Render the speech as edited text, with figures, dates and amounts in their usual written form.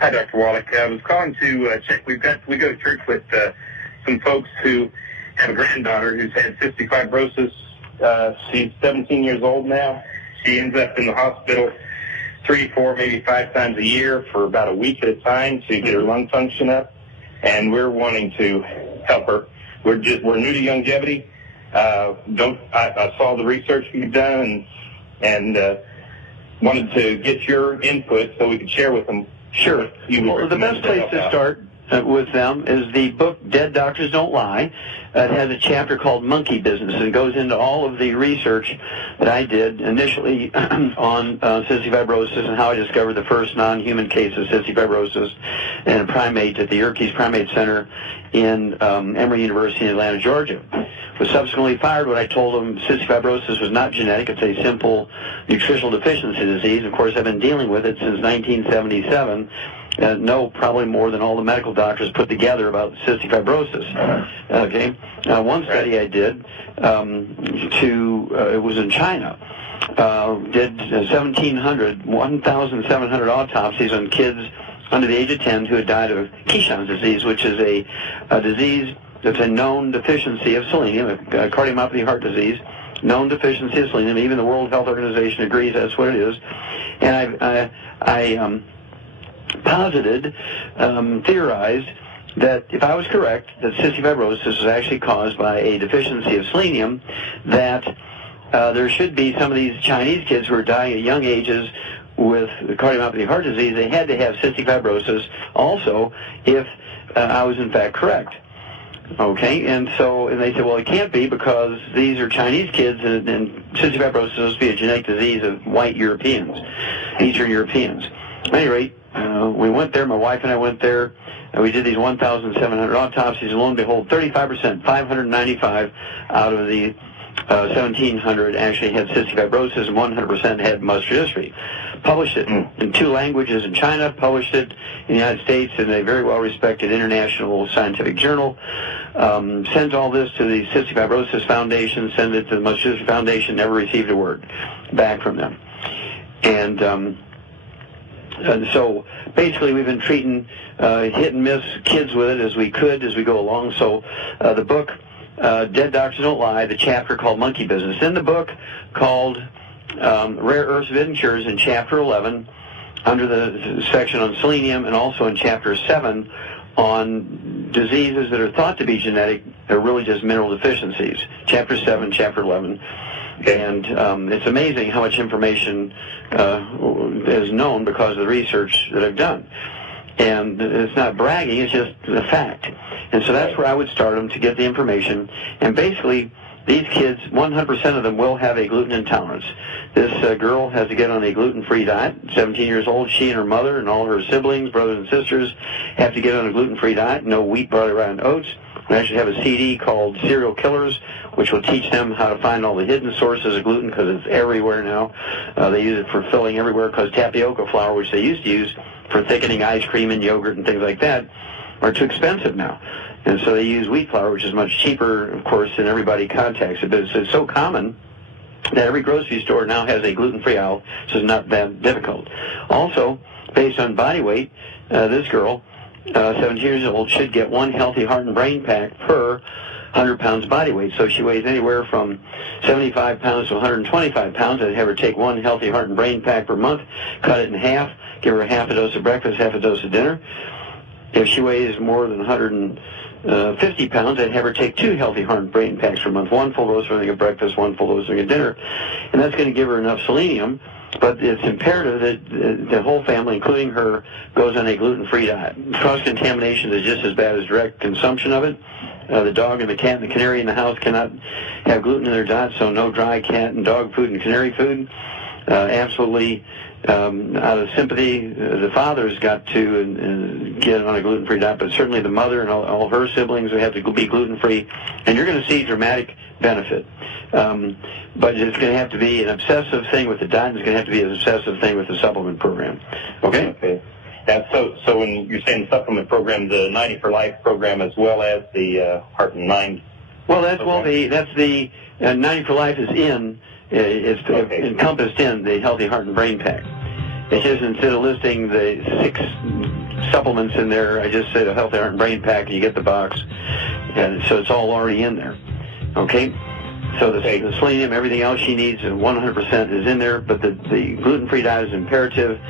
Hi, Dr. Wallach. I was calling to check. We go to church with some folks who have a granddaughter who's had cystic fibrosis. She's 17 years old now. She ends up in the hospital 3, 4, maybe 5 times a year for about a week at a time to get her lung function up, and we're wanting to help her. We're new to longevity. I saw the research you've done and wanted to get your input so we could share with them. Sure. Well, the best place to start with them is the book Dead Doctors Don't Lie. It has a chapter called Monkey Business, and it goes into all of the research that I did initially on cystic fibrosis and how I discovered the first non-human case of cystic fibrosis in a primate at the Yerkes Primate Center in Emory University in Atlanta, Georgia. Was subsequently fired when I told them cystic fibrosis was not genetic. It's a simple nutritional deficiency disease. Of course, I've been dealing with it since 1977. Know probably more than all the medical doctors put together about cystic fibrosis. Okay, one study I did it was in China. Did 1,700 autopsies on kids under the age of 10 who had died of Keyson's disease, which is a disease that's a known deficiency of selenium, a cardiomyopathy heart disease, known deficiency of selenium. Even the World Health Organization agrees that's what it is. And I posited, theorized, that if I was correct, that cystic fibrosis was actually caused by a deficiency of selenium, that there should be some of these Chinese kids who are dying at young ages with cardiomyopathy heart disease, they had to have cystic fibrosis also if I was in fact correct. Okay, and they said, well, it can't be because these are Chinese kids, and cystic fibrosis is supposed to be a genetic disease of white Europeans, Eastern Europeans. At any rate, we went there, my wife and I went there, and we did these 1,700 autopsies, and lo and behold, 35%, 595 out of the 1,700 actually had cystic fibrosis, and 100% had muscular dystrophy. Published it in 2 languages in China, published it in the United States in a very well-respected international scientific journal. Sent all this to the Cystic Fibrosis Foundation, sent it to the Muscular Dystrophy Foundation, never received a word back from them. And so basically we've been treating hit and miss kids with it as we go along. So the book, Dead Doctors Don't Lie, the chapter called Monkey Business. In the book called Rare Earths, Forbidden Cures, in Chapter 11, under the section on selenium, and also in Chapter 7 on diseases that are thought to be genetic, they're really just mineral deficiencies. Chapter 7, Chapter 11. And it's amazing how much information is known because of the research that I've done. And it's not bragging, it's just a fact. And so that's where I would start them to get the information. And basically, these kids, 100% of them will have a gluten intolerance. This girl has to get on a gluten-free diet, 17 years old. She and her mother and all her siblings, brothers and sisters, have to get on a gluten-free diet, no wheat, barley, rye, and oats. We actually have a CD called Serial Killers, which will teach them how to find all the hidden sources of gluten because it's everywhere now. They use it for filling everywhere because tapioca flour, which they used to use for thickening ice cream and yogurt and things like that, are too expensive now. And so they use wheat flour, which is much cheaper, of course, than everybody contacts it. But it's so common that every grocery store now has a gluten-free aisle, so it's not that difficult. Also, based on body weight, this girl, 17 years old, should get 1 healthy heart and brain pack per 100 pounds body weight. So if she weighs anywhere from 75 pounds to 125 pounds, I'd have her take 1 healthy heart and brain pack per month, cut it in half, give her half a dose of breakfast, half a dose of dinner. If she weighs more than 150 pounds, I'd have her take 2 healthy heart and brain packs per month, 1 full dose for at breakfast, 1 full dose at dinner. And that's going to give her enough selenium, but it's imperative that the whole family, including her, goes on a gluten-free diet. Cross-contamination is just as bad as direct consumption of it. The dog and the cat and the canary in the house cannot have gluten in their diet, so no dry cat and dog food and canary food. Absolutely, out of sympathy, the father's got to get on a gluten-free diet, but certainly the mother and all her siblings have to be gluten-free, and you're going to see dramatic benefit. But it's going to have to be an obsessive thing with the diet, and it's going to have to be an obsessive thing with the supplement program. Okay? Okay. So when you're saying supplement program, the 90 for Life program as well as the Heart and Mind. Well, that's the 90 for Life is in. It's encompassed in the Healthy Heart and Brain Pack. It's just instead of listing the 6 supplements in there. I just said a Healthy Heart and Brain Pack, and you get the box. And so it's all already in there. Okay? So the selenium, everything else she needs, 100% is in there, but the gluten-free diet is imperative.